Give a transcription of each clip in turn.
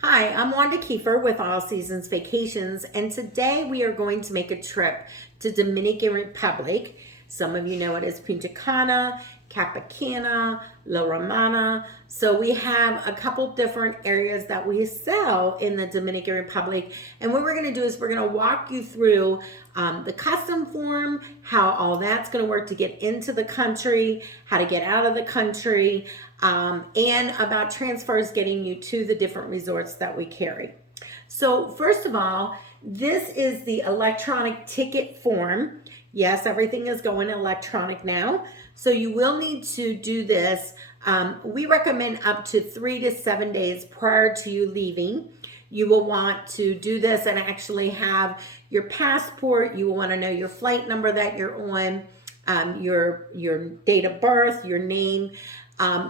Hi, I'm Wanda Kiefer with All Seasons Vacations, and today we are going to make a trip to Dominican Republic. Some of you know it as Punta Cana, Cana, La Romana. So we have a couple different areas that we sell in the Dominican Republic, and what we're going to do is we're going to walk you through the custom form, how all that's going to work to get into the country, how to get out of the country, and about transfers getting you to the different resorts that we carry. So first of all, this is the electronic ticket form. Yes, everything is going electronic now. So you will need to do this. We recommend up to 3 to 7 days prior to you leaving. You will want to do this and actually have your passport. You will want to know your flight number that you're on, your date of birth, your name.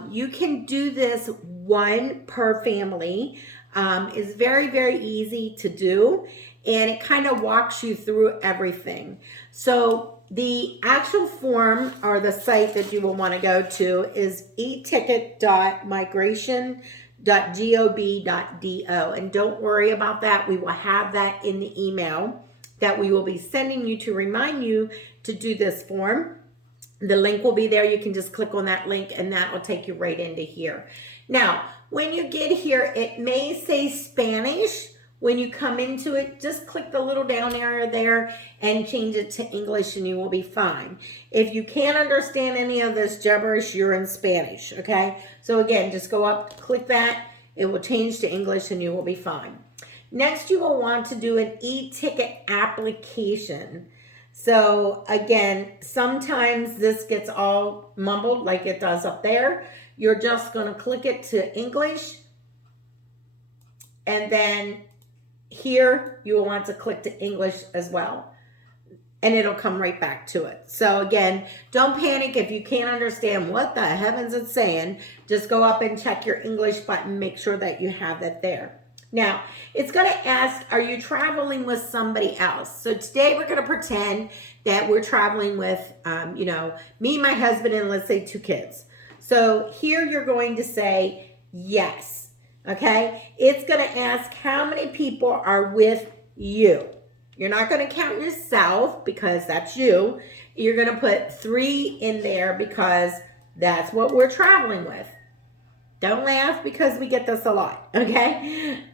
You can do this one per family. It's very, very easy to do, and it kind of walks you through everything. So the actual form or the site that you will want to go to is eticket.migration.gov.do. And don't worry about that. We will have that in the email that we will be sending you to remind you to do this form. The link will be there. You can just click on that link and that will take you right into here. Now, when you get here, it may say Spanish. When you come into it, just click the little down arrow there and change it to English and you will be fine. If you can't understand any of this gibberish, you're in Spanish, okay? So again, just go up, click that. It will change to English and you will be fine. Next, you will want to do an e-ticket application. So again, sometimes this gets all mumbled like it does up there. You're just going to click it to English. And then here you will want to click to English as well. And it'll come right back to it. So again, don't panic if you can't understand what the heavens it's saying. Just go up and check your English button. Make sure that you have it there. Now, it's going to ask, are you traveling with somebody else? So today we're going to pretend that we're traveling with, me, my husband, and let's say 2 kids. So here you're going to say yes, okay? It's going to ask how many people are with you. You're not going to count yourself because that's you. You're going to put 3 in there because that's what we're traveling with. Don't laugh because we get this a lot, okay?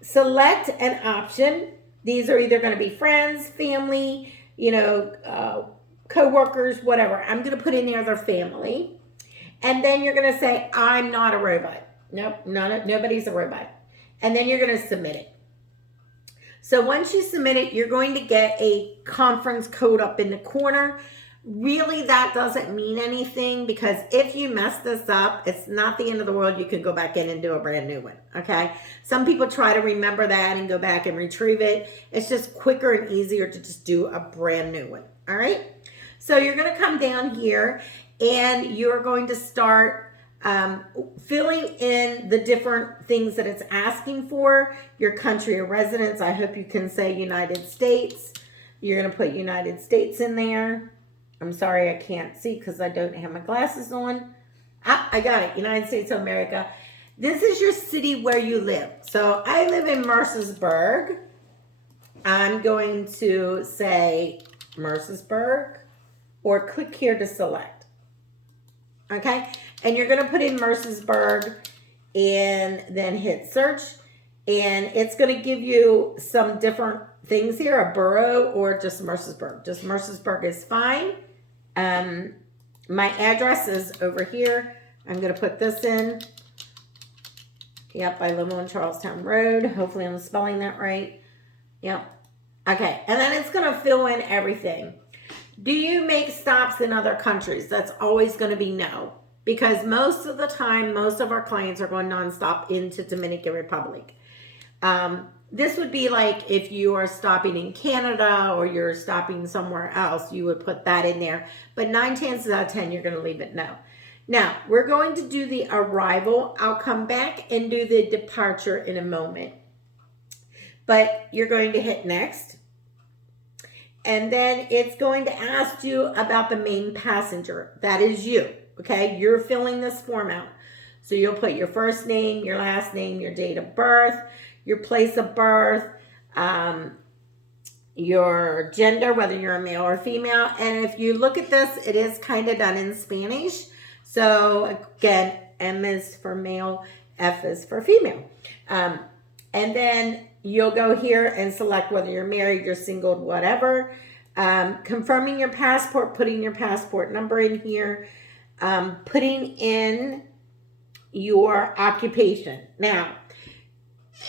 Select an option. These are either going to be friends, family, co-workers, whatever. I'm going to put in there their family. And then you're going to say, I'm not a robot. Nope, nobody's a robot. And then you're going to submit it. So once you submit it, you're going to get a conference code up in the corner. Really, that doesn't mean anything because if you mess this up, it's not the end of the world. You can go back in and do a brand new one, okay? Some people try to remember that and go back and retrieve it. It's just quicker and easier to just do a brand new one, all right? So you're going to come down here and you're going to start filling in the different things that it's asking for. Your country of residence, I hope you can say United States. You're going to put United States in there. I'm sorry I can't see because I don't have my glasses on. I got it. United States of America. This is your city where you live. So I live in Mercersburg. I'm going to say Mercersburg or click here to select. Okay? And you're going to put in Mercersburg and then hit search. And it's going to give you some different things here, a borough or just Mercersburg. Just Mercersburg is fine. My address is over here. I'm going to put this in. Yep, I live on Charlestown Road. Hopefully I'm spelling that right. Yep. Okay, and then it's going to fill in everything. Do you make stops in other countries? That's always going to be no. Because most of the time, most of our clients are going nonstop into Dominican Republic. This would be like if you are stopping in Canada or you're stopping somewhere else, you would put that in there. But 9 chances out of 10, you're going to leave it no. Now, we're going to do the arrival. I'll come back and do the departure in a moment. But you're going to hit next. And then it's going to ask you about the main passenger. That is you, okay? You're filling this form out. So you'll put your first name, your last name, your date of birth, your place of birth, your gender, whether you're a male or female. And if you look at this, it is kind of done in Spanish. So again, M is for male, F is for female. And then you'll go here and select whether you're married, you're single, whatever. Confirming your passport, putting your passport number in here, putting in your occupation. Now,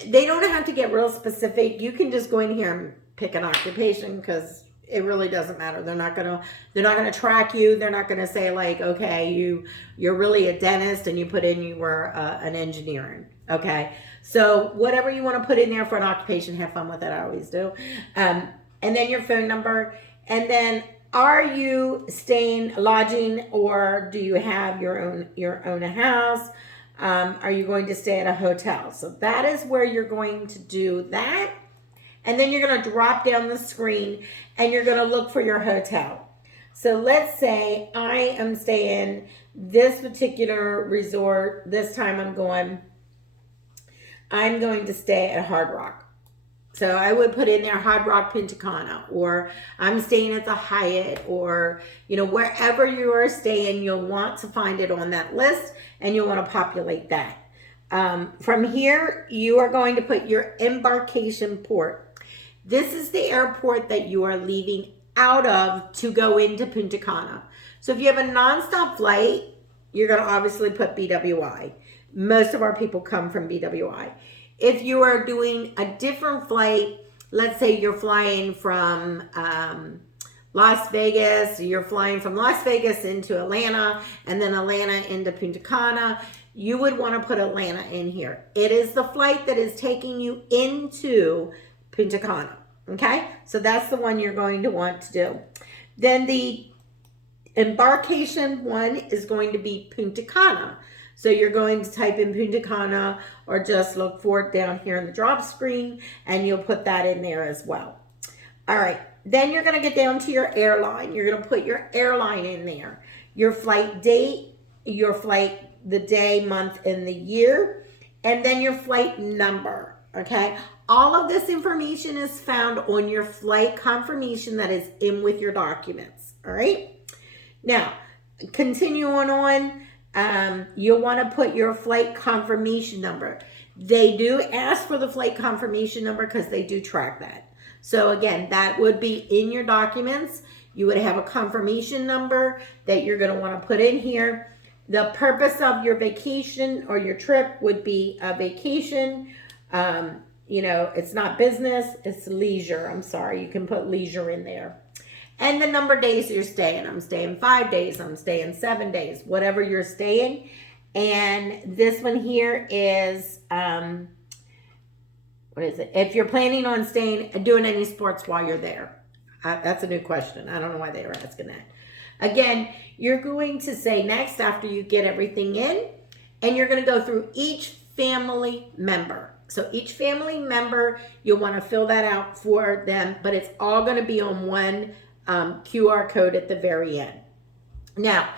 they don't have to get real specific. You can just go in here and pick an occupation because it really doesn't matter. They're not gonna track you. They're not gonna say like, okay, you're really a dentist and you put in you were an engineer. Okay, so whatever you want to put in there for an occupation, have fun with it. I always do. And then your phone number, and then are you staying lodging or do you have your own house? Are you going to stay at a hotel? So that is where you're going to do that. And then you're going to drop down the screen and you're going to look for your hotel. So let's say I am staying this particular resort. This time I'm going to stay at Hard Rock. So I would put in there Hard Rock Punta Cana, or I'm staying at the Hyatt, or, wherever you are staying, you'll want to find it on that list and you'll want to populate that. From here, you are going to put your embarkation port. This is the airport that you are leaving out of to go into Punta Cana. So if you have a nonstop flight, you're going to obviously put BWI. Most of our people come from BWI. If you are doing a different flight, let's say you're flying from Las Vegas, you're flying from Las Vegas into Atlanta, and then Atlanta into Punta Cana, you would want to put Atlanta in here. It is the flight that is taking you into Punta Cana. Okay, so that's the one you're going to want to do. Then the embarkation one is going to be Punta Cana. So you're going to type in Punta Cana or just look for it down here in the drop screen and you'll put that in there as well. All right, then you're going to get down to your airline. You're going to put your airline in there, your flight date, your flight, the day, month, and the year, and then your flight number, okay? All of this information is found on your flight confirmation that is in with your documents, all right? Now, continuing on, you'll want to put your flight confirmation number. They do ask for the flight confirmation number because they do track that. So again, that would be in your documents. You would have a confirmation number that you're going to want to put in here. The purpose of your vacation or your trip would be a vacation. It's not business, it's leisure. I'm sorry, you can put leisure in there. And the number of days you're staying. I'm staying 5 days, I'm staying 7 days, whatever you're staying. And this one here is, what is it? If you're planning on doing any sports while you're there. That's a new question. I don't know why they were asking that. Again, you're going to say next after you get everything in, and you're going to go through each family member. So each family member, you'll want to fill that out for them, but it's all going to be on one QR code at the very end. Now,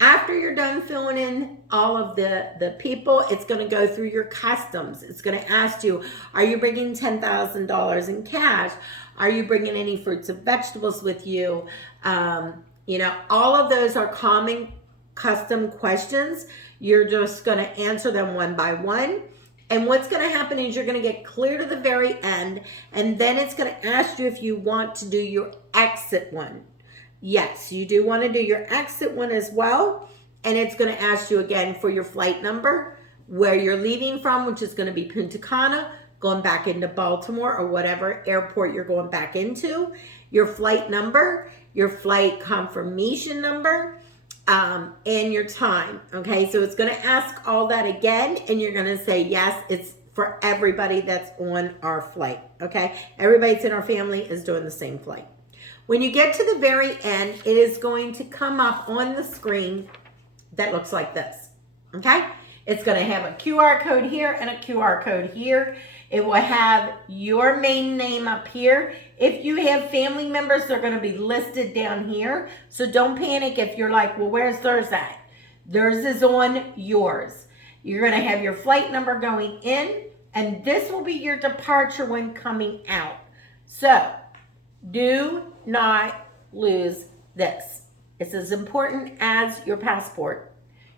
after you're done filling in all of the people, it's going to go through your customs. It's going to ask you, are you bringing $10,000 in cash? Are you bringing any fruits and vegetables with you? All of those are common custom questions. You're just going to answer them one by one. And what's going to happen is you're going to get clear to the very end, and then it's going to ask you if you want to do your exit one. Yes, you do want to do your exit one as well. And it's going to ask you again for your flight number, where you're leaving from, which is going to be Punta Cana, going back into Baltimore or whatever airport you're going back into, your flight number, your flight confirmation number, and your time. Okay, so it's going to ask all that again, and you're going to say, yes, it's for everybody that's on our flight. Okay, everybody that's in our family is doing the same flight. When you get to the very end, it is going to come up on the screen that looks like this. Okay, it's going to have a QR code here and a QR code here. It will have your main name up here. If you have family members, they're going to be listed down here. So don't panic if you're like, well, where's theirs at? Theirs is on yours. You're going to have your flight number going in, and this will be your departure when coming out. So do not lose this. It's as important as your passport.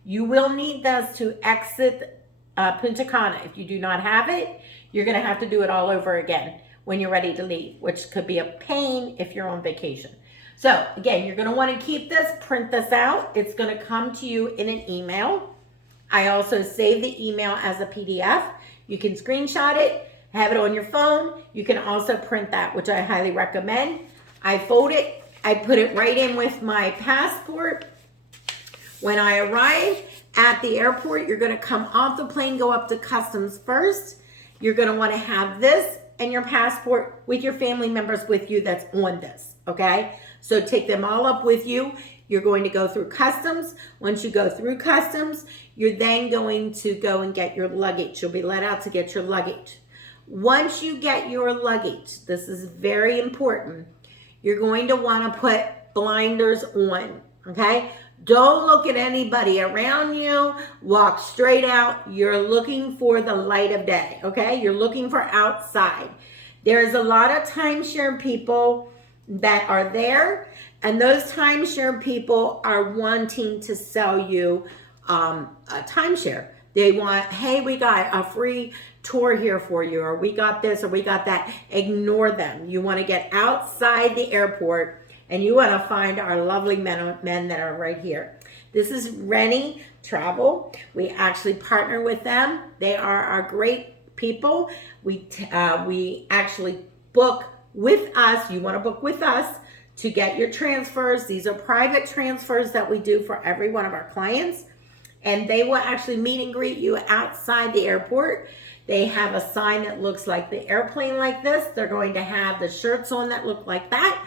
You will need this to exit Punta Cana. If you do not have it, you're going to have to do it all over again when you're ready to leave, which could be a pain if you're on vacation. So again, you're going to want to keep this, print this out. It's going to come to you in an email. I also save the email as a PDF. You can screenshot it, have it on your phone. You can also print that, which I highly recommend. I fold it. I put it right in with my passport. When I arrive at the airport, you're going to come off the plane, go up to customs first. You're going to want to have this and your passport with your family members with you that's on this, okay? So take them all up with you. You're going to go through customs. Once you go through customs, you're then going to go and get your luggage. You'll be let out to get your luggage. Once you get your luggage, this is very important, you're going to want to put blinders on, okay? Don't look at anybody around you. Walk straight out. You're looking for the light of day, okay? You're looking for outside. There's a lot of timeshare people that are there, and those timeshare people are wanting to sell you a timeshare. They want, hey, we got a free tour here for you, or we got this, or we got that. Ignore them. You want to get outside the airport, and you want to find our lovely men that are right here. This is Rennie Travel. We actually partner with them. They are our great people. We actually book with us. You want to book with us to get your transfers. These are private transfers that we do for every one of our clients. And they will actually meet and greet you outside the airport. They have a sign that looks like the airplane like this. They're going to have the shirts on that look like that.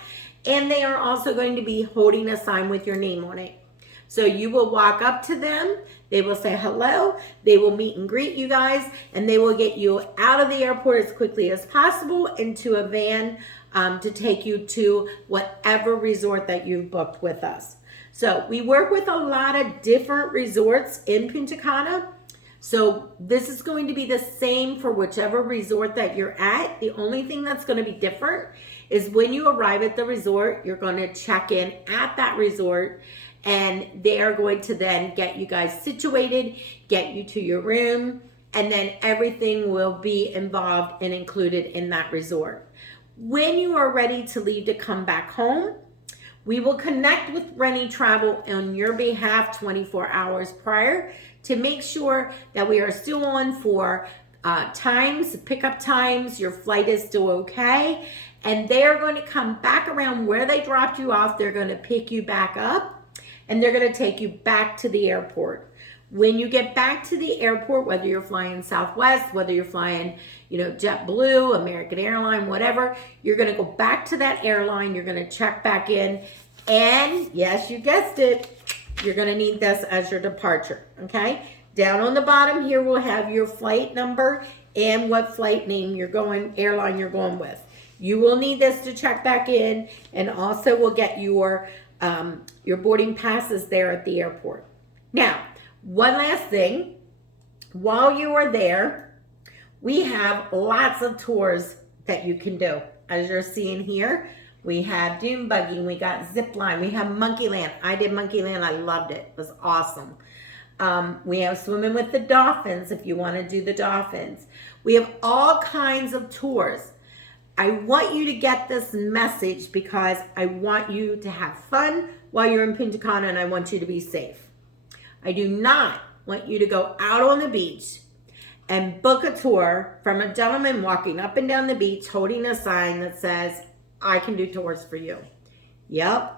And they are also going to be holding a sign with your name on it. So you will walk up to them. They will say hello. They will meet and greet you guys. And they will get you out of the airport as quickly as possible into a van to take you to whatever resort that you've booked with us. So we work with a lot of different resorts in Punta Cana. So this is going to be the same for whichever resort that you're at. The only thing that's going to be different is when you arrive at the resort, you're going to check in at that resort, and they are going to then get you guys situated, get you to your room, and then everything will be involved and included in that resort. When you are ready to leave to come back home, we will connect with Rennie Travel on your behalf 24 hours prior to make sure that we are still on for times, pickup times, your flight is still okay, and they're going to come back around where they dropped you off. They're going to pick you back up, and they're going to take you back to the airport. When you get back to the airport, whether you're flying Southwest, whether you're flying, JetBlue, American Airline, whatever, you're going to go back to that airline. You're going to check back in. And yes, you guessed it, you're going to need this as your departure, okay? Down on the bottom here, we'll have your flight number and what flight name airline you're going with. You will need this to check back in, and also we'll get your boarding passes there at the airport. Now, one last thing, while you are there, we have lots of tours that you can do. As you're seeing here, we have dune bugging, we got zip line, we have Monkeyland. I did Monkeyland, I loved it. It was awesome. We have swimming with the dolphins if you want to do the dolphins. We have all kinds of tours. I want you to get this message because I want you to have fun while you're in Punta Cana, and I want you to be safe. I do not want you to go out on the beach and book a tour from a gentleman walking up and down the beach holding a sign that says, I can do tours for you. Yep.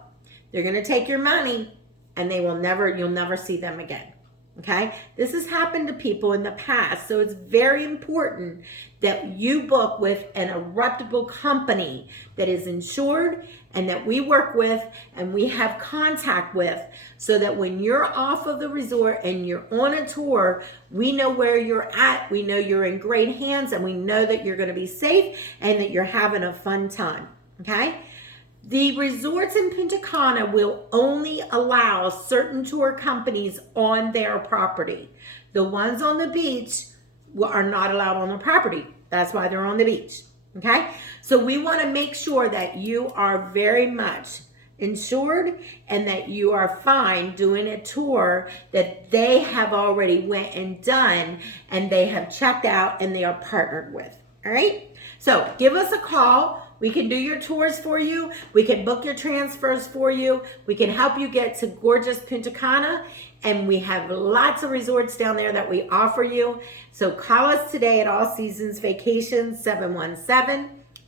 They're going to take your money, and you'll never see them again. Okay? This has happened to people in the past, so it's very important that you book with a reputable company that is insured and that we work with and we have contact with, so that when you're off of the resort and you're on a tour, we know where you're at, we know you're in great hands, and we know that you're going to be safe and that you're having a fun time. Okay? The resorts in Punta Cana will only allow certain tour companies on their property. The ones on the beach are not allowed on the property. That's why they're on the beach. Okay? So we want to make sure that you are very much insured and that you are fine doing a tour that they have already went and done and they have checked out and they are partnered with. All right? So give us a call. We can do your tours for you. We can book your transfers for you. We can help you get to gorgeous Punta Cana. And we have lots of resorts down there that we offer you. So call us today at All Seasons Vacations,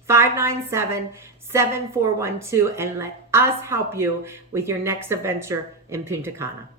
717-597-7412, and let us help you with your next adventure in Punta Cana.